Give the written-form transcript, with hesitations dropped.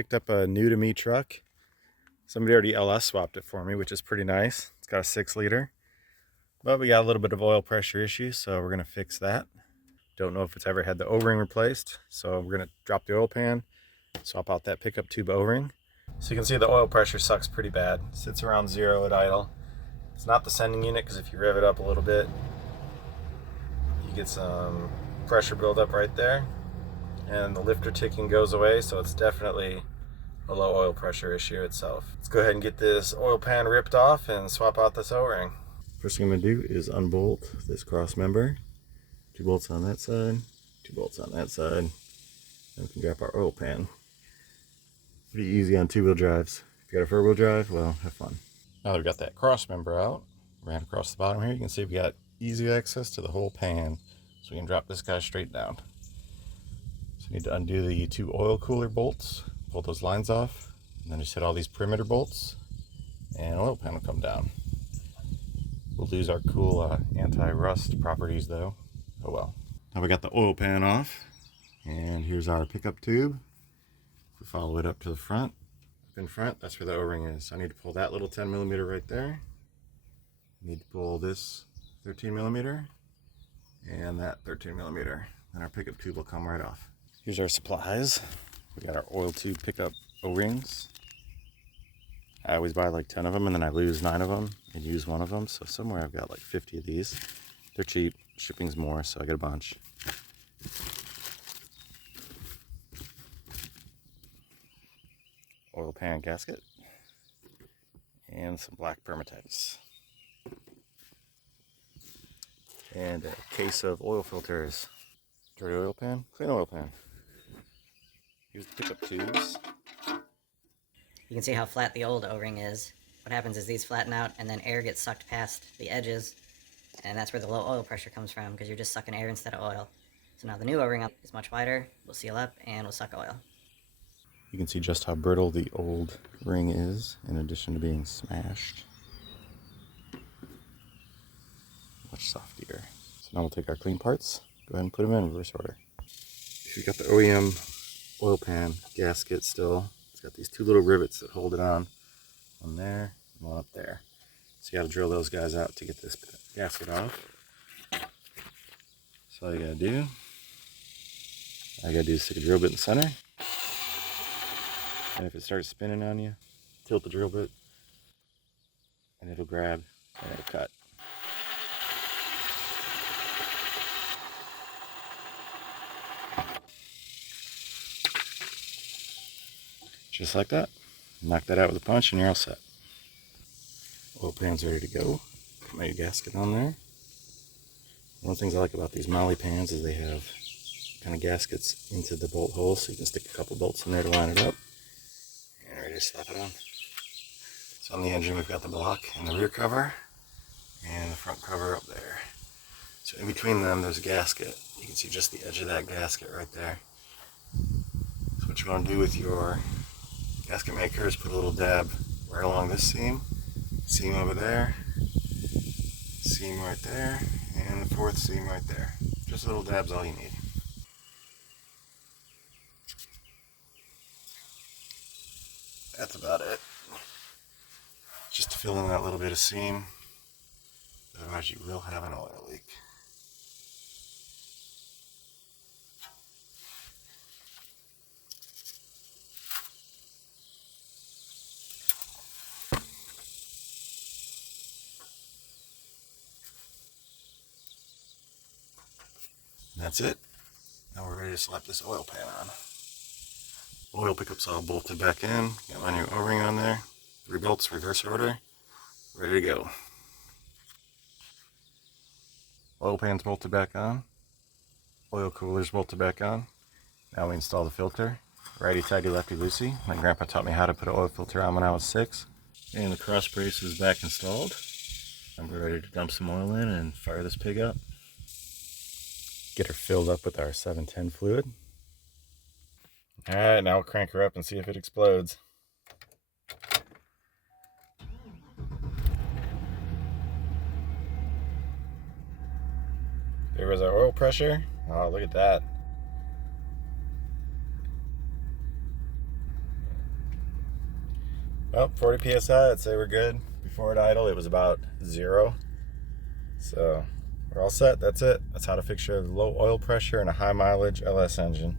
Picked up a new to me truck. Somebody already LS swapped it for me, which is pretty nice. It's got a 6-liter, but we got a little bit of oil pressure issue, so we're gonna fix that. Don't know if it's ever had the O-ring replaced, so we're gonna drop the oil pan, swap out that pickup tube O-ring. So you can see the oil pressure sucks pretty bad. It sits around 0 at idle. It's not the sending unit, because if you rev it up a little bit, you get some pressure buildup right there, and the lifter ticking goes away, so it's definitely a low oil pressure issue itself. Let's go ahead and get this oil pan ripped off and swap out this O-ring. First thing I'm gonna do is unbolt this cross member. 2 bolts on that side, 2 bolts on that side, and we can drop our oil pan. Pretty easy on 2-wheel drives. If you got a 4-wheel drive, well, have fun. Now that we've got that cross member out, ran across the bottom here, you can see we got easy access to the whole pan, so we can drop this guy straight down. So you need to undo the 2 oil cooler bolts, pull those lines off, and then just hit all these perimeter bolts, and oil pan will come down. We'll lose our cool anti-rust properties though. Oh well. Now we got the oil pan off, and here's our pickup tube. If we follow it up to the front, up in front, that's where the O-ring is. So I need to pull that little 10mm right there. I need to pull this 13mm and that 13mm. And our pickup tube will come right off. Here's our supplies. We got our oil tube pickup O-rings. I always buy like 10 of them, and then I lose 9 of them and use 1 of them. So somewhere I've got like 50 of these. They're cheap. Shipping's more, so I get a bunch. Oil pan gasket. And some black permatitis. And a case of oil filters. Dirty oil pan, clean oil pan. Here's the pickup tubes. You can see how flat the old O-ring is. What happens is these flatten out and then air gets sucked past the edges, and that's where the low oil pressure comes from, because you're just sucking air instead of oil. So now the new O-ring is much wider, will seal up, and will suck oil. You can see just how brittle the old ring is, in addition to being smashed. Much softer. So now we'll take our clean parts, go ahead and put them in reverse order. We've got the OEM oil pan gasket still. It's got these 2 little rivets that hold it on. One there, and one up there. So you gotta drill those guys out to get this gasket off. So all you gotta do is stick a drill bit in the center. And if it starts spinning on you, tilt the drill bit, and it'll grab and it'll cut. Just like that. Knock that out with a punch and you're all set. Oil pan's ready to go. Put my gasket on there. One of the things I like about these Molly pans is they have kind of gaskets into the bolt holes, so you can stick a couple bolts in there to line it up. And ready to slap it on. So on the engine we've got the block and the rear cover, and the front cover up there. So in between them there's a gasket. You can see just the edge of that gasket right there. So what you want to do with your gasket maker is put a little dab right along this seam over there, seam right there, and the 4th seam right there. Just a little dab's all you need. That's about it. Just to fill in that little bit of seam, otherwise you will have an oil leak. That's it. Now we're ready to slap this oil pan on. Oil pickup's all bolted back in. Got my new O-ring on there. 3 bolts, reverse order. Ready to go. Oil pan's bolted back on. Oil cooler's bolted back on. Now we install the filter. Righty tighty, lefty loosey. My grandpa taught me how to put an oil filter on when I was 6. And the cross brace is back installed. And we're ready to dump some oil in and fire this pig up. Get her filled up with our 710 fluid. Alright, now we'll crank her up and see if it explodes. There was our oil pressure. Oh, look at that. Well, 40 psi, I'd say we're good. Before it idled, it was about 0. So we're all set. That's it. That's how to fix your low oil pressure and a high mileage LS engine.